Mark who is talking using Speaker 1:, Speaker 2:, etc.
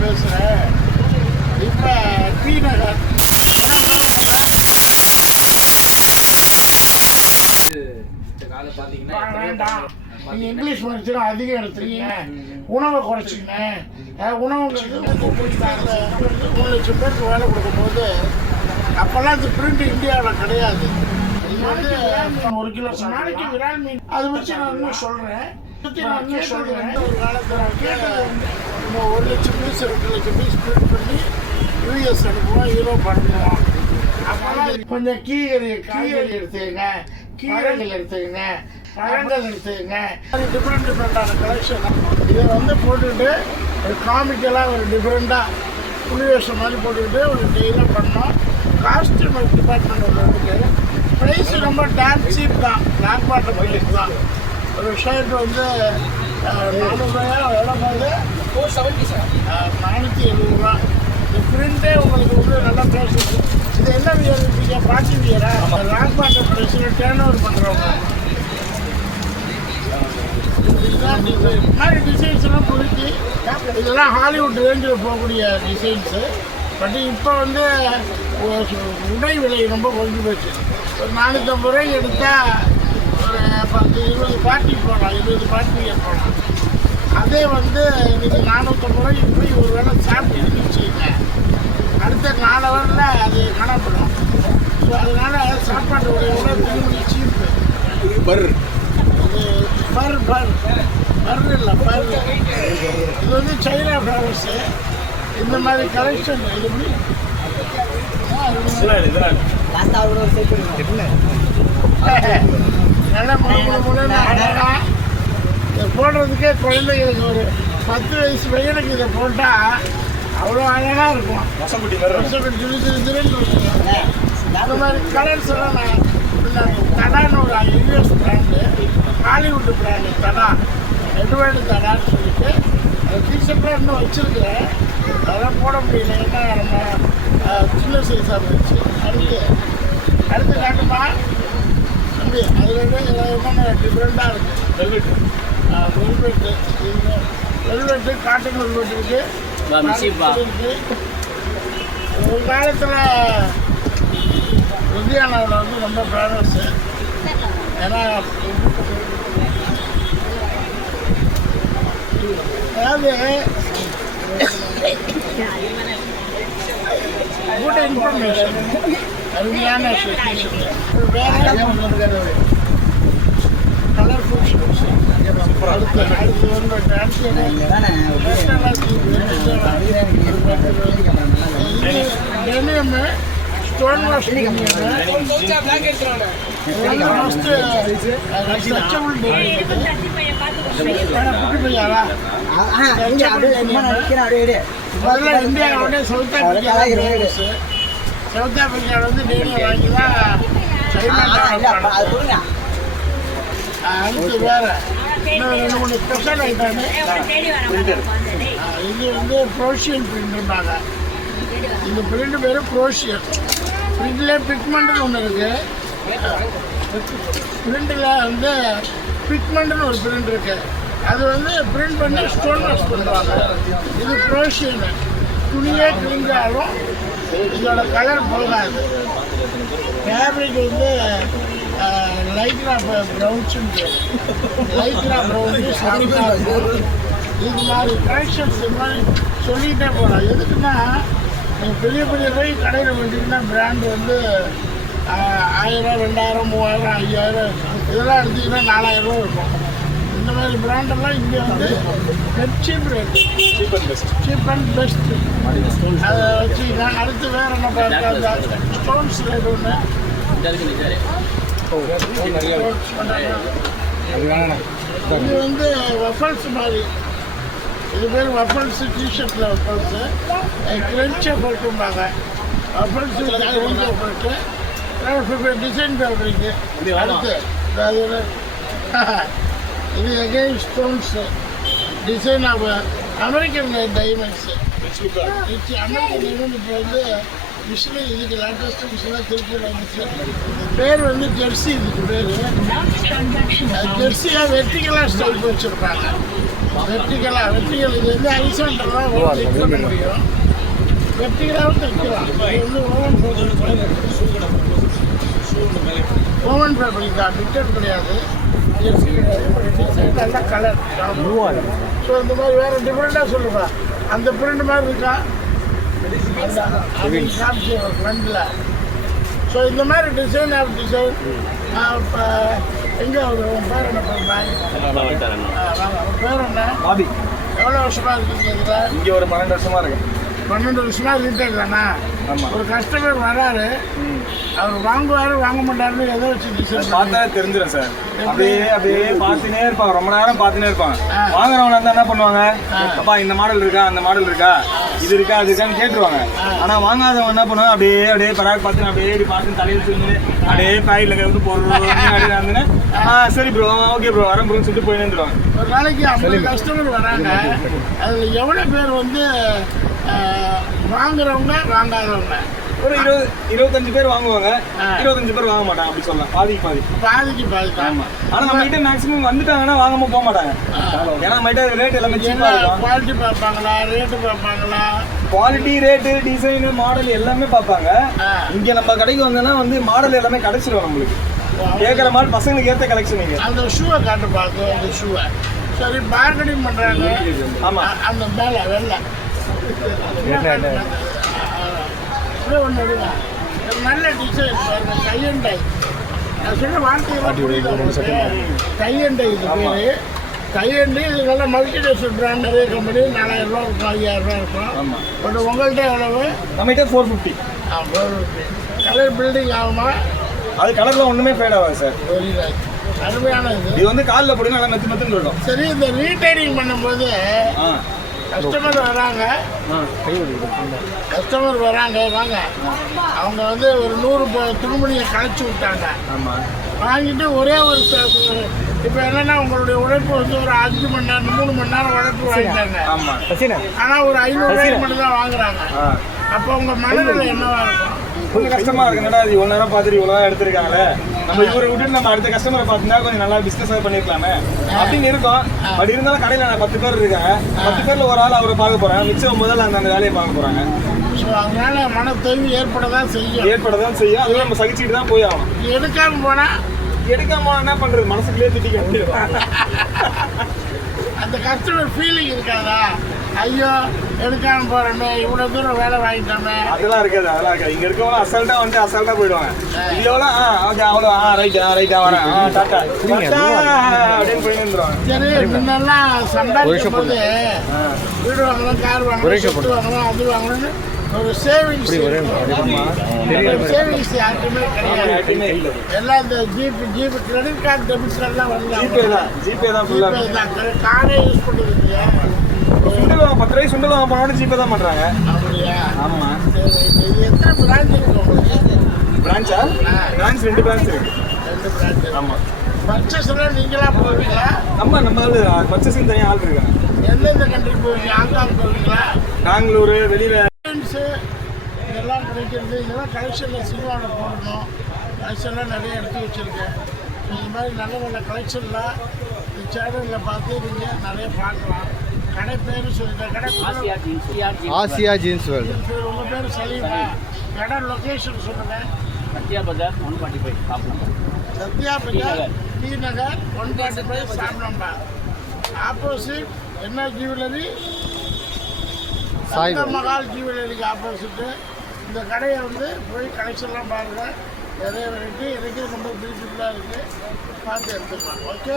Speaker 1: பேசுகிறேன் இப்போ டி நகர்
Speaker 2: பார்த்தீங்கன்னா
Speaker 1: வேண்டாம் இங்கிலீஷ் படிச்சுனா அதிகம் எடுத்துக்கீங்க உணவை குறைச்சிங்க உணவுங்கிறது மூணு லட்சம் பேருக்கு வேலை கொடுக்கும்போது அப்போல்லாம் இந்த பிரிண்ட் இந்தியாவில் கிடையாது இது வந்து ஒரு கிலோ நாளைக்கு விரால் மீன் அதை வச்சு நான் இன்னும் சொல்கிறேன் சொல்கிறேன் ஒரு காலத்தில் கேட்டது ஒரு லட்சம் பீஸ் ரெண்டு லட்சம் பீஸ் பிரிண்ட் பண்ணி யூஎஸ் அனுப்புவோம் யூரோப் அனுப்புவோம் அப்போல்லாம் கொஞ்சம் கீரை கீரை எடுத்துக்கங்க. கீரைகள் எடுத்துக்கங்க. பழங்கள் எடுத்துக்கங்க. அது டிஃப்ரெண்ட் டிஃப்ரெண்ட்டான கலெக்ஷன் இதை வந்து போட்டுட்டு ஒரு காமிக்கலாக ஒரு டிஃப்ரெண்ட்டாக புளி வேஷம் மாதிரி போட்டுக்கிட்டு ஒரு டெய்லாக பண்ணோம். காஸ்டியூம் டிபார்ட்மெண்ட் இருக்குது ப்ரைஸ் ரொம்ப டேம் சீப் தான். டான் பாட்டம் ப்ரைஸ் தான். ஒரு ஷர்ட் வந்து நானூறுபாயா நானூறுரூவாயா எவ்வளோ
Speaker 2: ஃபோர் செவன்ட்டி சார்
Speaker 1: நானூற்றி எழுபது ரூபா. இந்த பிரிண்டே உங்களுக்கு வந்து நல்லா பேசுது இது என்ன வியர் இருக்கீங்க பாட்டி வியரா லாக் பாட்டம் ப்ரைஸில் டேர்ன் ஓவர் பண்ணுறவங்க. இந்த மாதிரி டிசைன்ஸ் எல்லாம் பிடிச்சி இதெல்லாம் ஹாலிவுட் ரேஞ்சில் போகக்கூடிய டிசைன்ஸு பட் இப்போ வந்து உடை விலை ரொம்ப குறைஞ்சி போச்சு. ஒரு நானூற்றம்பது ரூபாய்க்கு எடுத்தால் ஒரு பத்து இருபது பார்ட்டி போடலாம் இருபது பார்ட்டி போடலாம். அதே வந்து இன்னைக்கு நானூற்றம்பது ரூபாய்க்கு போய் ஒரு வேளை சாப்பிட்டு வச்சுக்கோங்க. அடுத்த நாலு வரல அது காணப்படும். ஸோ அதனால் சாப்பாட்டு விலையோட திரும்பி சீப்பு
Speaker 2: பர்.
Speaker 1: இது பர் பர். பர் இல்லை பர். இது வந்து சைனா ஃப்ளவர்ஸு இந்த மாதிரி கலெக்ஷன் இது நல்லா முழு முழு அழகா இதை போடுறதுக்கே குழந்தைங்களுக்கு ஒரு பத்து வயசு பையனுக்கு இதை போட்டால் அவ்வளோ அழகாக இருக்கும். வருஷம் திரு திரு திருன்னு இருக்கும். அந்த மாதிரி கலர்ஸ் எல்லாம் நான் இந்த தடான்னு ஒரு யூஎஸ் பிராண்டு ஹாலிவுட் பிராண்டு தடா எட்வர்டு தடான்னு சொல்லிட்டு டீஷர்ட்டாக இன்னும் வச்சுருக்கிறேன். அதெல்லாம் போட முடியல. ஏன்னா நம்ம சின்ன சைஸாக போயிடுச்சு அடுத்து அடுத்து காட்டுமா தம்பி அதில் என்னென்ன டிஃப்ரெண்ட்டாக இருக்குது வெல்வெட்டு வெல்வெட்டு காட்டன் வெல்வெட் இருக்கு
Speaker 2: வா,
Speaker 1: ஒரு காலத்தில் லுதியானாவில் வந்து ரொம்ப ஃபேமஸ்ஸு ஏன்னா அதாவது குட் இன்ஃபர்மேஷன் அருமையான வேற குட்டி பையாரா முதல்ல இந்தியாவோட சவுத் ஆப்பிரிக்கா சவுத் ஆப்பிரிக்காவில் வந்து டெய்லியும் வாங்கி தான் சைனா அடுத்து வேற ரெண்டு மூணு ஸ்பெஷல் ஐட்டம் இது வந்து ப்ரோஷியன் பிரிண்ட்னாங்க இந்த பிரிண்ட் பேர் ப்ரோஷியன் பிரிண்ட்ல பிக்மெண்ட்னு ஒன்று இருக்கு. பிரிண்டில் வந்து பிக்மெண்ட்னு ஒரு பிரிண்ட் இருக்கு. அது வந்து பிரிண்ட் பண்ணி ஸ்டோன் வாஷ் பண்ணுறாங்க இது ப்ரோஷியன் துணியே கிழிஞ்சாலும் இதோட கலர் போகாது. ஃபேப்ரிக் வந்து லைட்ரா ப்ரௌன்ஸுன்னு லைட்ரா ப்ரௌன் இது மாதிரி கனெக்ஷன்ஸ் இது மாதிரி சொல்லிகிட்டே போகலாம் எதுக்குன்னா நீங்கள் பெரிய பெரிய போய் கடையில் பண்ணிட்டீங்கன்னா பிராண்ட் வந்து ஆயிரம் ரெண்டாயிரம் மூவாயிரம் ஐயாயிரம் இதெல்லாம் எடுத்திங்கன்னா நாலாயிரம் ரூபா இருக்கும் இந்த மாதிரி பிராண்டெல்லாம் இங்கே வந்து cheap rate
Speaker 2: cheap and best
Speaker 1: cheap and best அதை வச்சுக்கலாம் அடுத்து வேறு என்ன பார்க்க ஸ்டோன்ஸ் ரேட் ஒன்று இது வந்து வஃபல்ஸ் மாதிரி. இது பேர் வஃபல்ஸ் டிஷர்ட்டில் வஃபல்ஸு கிரென்ச் போட்டும்பாங்க வஃபல்ஸ் கிரென்ச் போட்டு டிசைன் ஃபேப்ரிக்கு அடுத்து அது இது again stones design of American diamonds American diamond இப்போ வந்து மிஷினு இதுக்கு லேட்டஸ்ட் மிஷினாக திருப்பூர் வந்துச்சு பேர் வந்து ஜெர்சி இதுக்கு பேர். ஜெர்சியாக வெர்டிகலாக ஸ்டைப் வச்சுருப்பாங்க. வெர்டிகலா வெர்டிகல் இது வந்து கிளிக் பண்ண முடியும். வெர்டிகலாவும் தைக்கலாம் இது வந்து ஓவன் ஓவன் ஃபேப்ரிக் தான். பிக்டர் கிடையாது. நல்ல கலர் ஸோ இந்த மாதிரி வேறு டிஃப்ரெண்ட்டாக சொல்லுங்க. அந்த பிரிண்ட் மாதிரி இருக்கா? ஃப்ரண்டில் ஸோ இந்த மாதிரி டிசைன் ஆஃப் டிசைன் இப்போ எங்கே உன் பேர் என்ன பண்ணுறாங்க பேர் என்ன
Speaker 2: பாபி.
Speaker 1: எவ்வளோ வருஷமாக இருக்கீங்க இதில்?
Speaker 2: இங்க ஒரு பன்னெண்டு வருஷமா இருக்கு.
Speaker 1: பன்னெண்டு வருஷமாக தானே?
Speaker 2: ஆமா.
Speaker 1: ஒரு கஸ்டமர் வராரு அவர் வாங்குவாரு வாங்க வச்சு டிசைன்
Speaker 2: பார்த்தாலே தெரிஞ்சிடும் சார் அப்படியே அப்படியே பார்த்துனே இருப்பாங்க ரொம்ப நேரம் பார்த்துனே இருப்பாங்க. வாங்குறவங்க வந்து என்ன பண்ணுவாங்க? அப்பா இந்த மாடல் இருக்கா? அந்த மாடல் இருக்கா? இது இருக்கா? அது இருக்கான்னு கேட்டுருவாங்க. ஆனா வாங்காதவங்க என்ன பண்ணுவாங்க அப்படியே அப்படியே பராக் பார்த்து அப்படியே இப்படி பார்த்து தலையில் தூங்கி அப்படியே பாக்கெட்ல வந்து பொருள் அப்படியே வந்து ஆ சரி ப்ரோ ஓகே ப்ரோ வரேன் ப்ரோன்னு சொல்லிட்டு போய் நின்றுவாங்க
Speaker 1: ஒரு நாளைக்கு ஐம்பது கஸ்டமர் வராங்க. அதில் எவ்வளோ பேர் வந்து வாங்குறவங்க வாங்காதவங்க.
Speaker 2: ஒரு இருபது இருபத்தஞ்சு பேர் வாங்குவாங்க. இருபத்தஞ்சு பேர் வாங்க மாட்டாங்க அப்படி சொல்லலாம். பாதிக்கு பாதி.
Speaker 1: பாதிக்கு பாதி தான்
Speaker 2: ஆனா நம்ம கிட்ட மேக்ஸிமம் வந்துட்டாங்கன்னா வாங்காம போக மாட்டாங்க. ஏன்னா நம்ம கிட்ட ரேட் எல்லாமே சீப்பா இருக்கும்.
Speaker 1: குவாலிட்டி பார்ப்பாங்களா? ரேட்டு பார்ப்பாங்களா?
Speaker 2: குவாலிட்டி ரேட்டு டிசைன் மாடல் எல்லாமே பார்ப்பாங்க. இங்க நம்ம கடைக்கு வந்தோம்னா வந்து மாடல் எல்லாமே கிடைச்சிடும் நம்மளுக்கு. கேட்குற மாதிரி பசங்களுக்கு ஏத்த கலெக்ஷன் இங்க.
Speaker 1: அந்த ஷூவை காட்டு பார்க்கும் அந்த ஷூவை சரி பார்கெனிங் பண்ணுறாங்க
Speaker 2: ஆமா
Speaker 1: அந்த மேலே வெள்ளை. நல்ல டிசைன் கையண்டை நான் சொன்ன வார்த்தையை கையண்டை பேர் கையண்டை நல்ல மல்டிநேஷனல் பிராண்ட் நிறைய கம்பெனி நாலாயிரம் ரூபா இருக்கும் ஐயாயிரம் ரூபா இருக்கும் பட் உங்கள்கிட்ட எவ்வளவு
Speaker 2: நம்ம கிட்ட ஃபோர் ஃபிஃப்டி
Speaker 1: கலர் பில்டிங் ஆகுமா
Speaker 2: அது கலர்ல ஒண்ணுமே ஃபேட் ஆகாது சார்
Speaker 1: வெரி நைஸ் அருமையான இது
Speaker 2: வந்து காலில் போடுங்க நல்லா மெத்து மெத்துன்னு இருக்கும்
Speaker 1: சரி இந்த ரீட்டைலிங் பண்ணும்போது
Speaker 2: ஆ.
Speaker 1: கஸ்டமர் வராங்க. கஸ்டமர் வராங்க வாங்க. அவங்க வந்து ஒரு நூறு ப- துணிமணியை கழிச்சு விட்டாங்க.
Speaker 2: ஆமா.
Speaker 1: வாங்கிட்டு ஒரே ஒரு இப்போ என்னன்னா உங்களுடைய உழைப்பு வந்து ஒரு அஞ்சு மணி நேரம் மூணு மணி நேரம் உழைப்பு வாங்கிட்டாங்க.
Speaker 2: ஆமா.
Speaker 1: ஆனால் ஒரு ஐநூறுரூவாய்க்கு மட்டும் தான் வாங்குறாங்க. அப்போ உங்கள் மனநிலை என்னவா இருக்கும்?
Speaker 2: கொஞ்சம் கஷ்டமா இருக்கு. என்னடா இது நேரம் பார்த்துட்டு இவ்வளவு நேரம் எடுத்திருக்காங்களே நம்ம இவரை விட்டுட்டு நம்ம அடுத்த கஸ்டமரை பார்த்துனா கொஞ்சம் நல்லா பிசினஸ் பண்ணிருக்கலாமே. அப்படின்னு இருக்கும். பட் இருந்தாலும் கடையில நான் பத்து பேர் இருக்காங்க பத்து பேர்ல ஒரு ஆள் அவரை பார்க்க போறேன். மிச்சம் முதல்ல அந்த அந்த வேலையை பார்க்க போறாங்க.
Speaker 1: அதனால மன தொய்வு ஏற்பட தான் செய்யும்.
Speaker 2: ஏற்படதான் செய்யும். அதுவும் நம்ம சகிச்சுட்டு தான் போய் ஆகணும்.
Speaker 1: எடுக்காமல் போனால்
Speaker 2: எடுக்காம என்ன பண்றது? மனசுக்குள்ளே திட்டிக்க
Speaker 1: அந்த கஸ்டமர் ஃபீலிங் இருக்காதா? ஐயோ எடுக்காம போகிறோமே இவ்வளோ தூரம் வேலை வாங்கிட்டோமே.
Speaker 2: அதெல்லாம் இருக்காது அதெல்லாம் இருக்காது. இங்க இருக்கவங்க அசால்ட்டா வந்துட்டு அசால்ட்டா போயிடுவாங்க. இது எவ்வளோ ஆ ஓகே அவ்வளோ ஆ ரைட் ஆ ரைட்டா வரேன். ஆ டாட்டா அப்படின்னு போயிட்டு வந்துருவாங்க.
Speaker 1: சரி முன்னெல்லாம் சம்பாதிக்கும் போது வீடு வாங்கணும் கார் வாங்கணும் சொத்து வாங்கணும் அது வாங்கணும்னு ஒரு சேவிங்ஸ் சேவிங்ஸ் யாருக்குமே கிடையாது. எல்லாம் இந்த GPay GPay credit card debit கார்டெலாம் வந்து
Speaker 2: ஜிபே தான். ஜிபே தான்
Speaker 1: ஜிபே தான். காரே யூஸ் இல்லையா
Speaker 2: சுண்டல் பத்து ரூபாய் சுண்டல் வாங்க ஜிபே தான் பண்றாங்க. ஆமா. பிரான்ச்சா பிரான்ச் ரெண்டு பிரான்ச் இருக்கு. ஆமா.
Speaker 1: பர்ச்சேஸ் எல்லாம் நீங்களா போவீங்களா?
Speaker 2: நம்ம நம்ம ஆளு பர்ச்சேசிங் தனியாக ஆள் இருக்காங்க.
Speaker 1: எந்தெந்த கண்ட்ரி போவீங்க? ஹாங்காங் போவீங்களா?
Speaker 2: பெங்களூரு வெளியில.
Speaker 1: இதெல்லாம் கிடைக்கிறது. இதெல்லாம் கலெக்ஷனில் சினிமாவில் போடணும். கலெக்ஷன்லாம் நிறைய எடுத்து வச்சுருக்கேன். இந்த மாதிரி நல்ல நல்ல கலெக்ஷன்லாம் சேனலில் பார்த்து நீங்கள் நிறைய பார்க்கலாம். கடை பேர் சொல்லிட்டேன் கடை
Speaker 3: ஆசியா ஜீன்ஸ் வேர்ல்டு.
Speaker 1: உங்கள் பேர் சலீமா கடை லொக்கேஷன் சொல்லுங்கள்
Speaker 4: Sathya Bazaar one forty five shop number
Speaker 1: Sathya Bazaar T Nagar one forty five number opposite என்ன ஜுவல்லரி
Speaker 3: சாய்
Speaker 1: சந்த மகால் ஜுவல்லரிக்கு ஆப்போசிட்டு இந்த கடையை வந்து போய் கலெக்ஷன்லாம் பாருங்கள் நிறைய வெரைட்டி எனக்கு ரொம்ப பியூட்டிஃபுல்லாக இருக்குது பார்த்து எடுத்துக்கலாம். ஓகே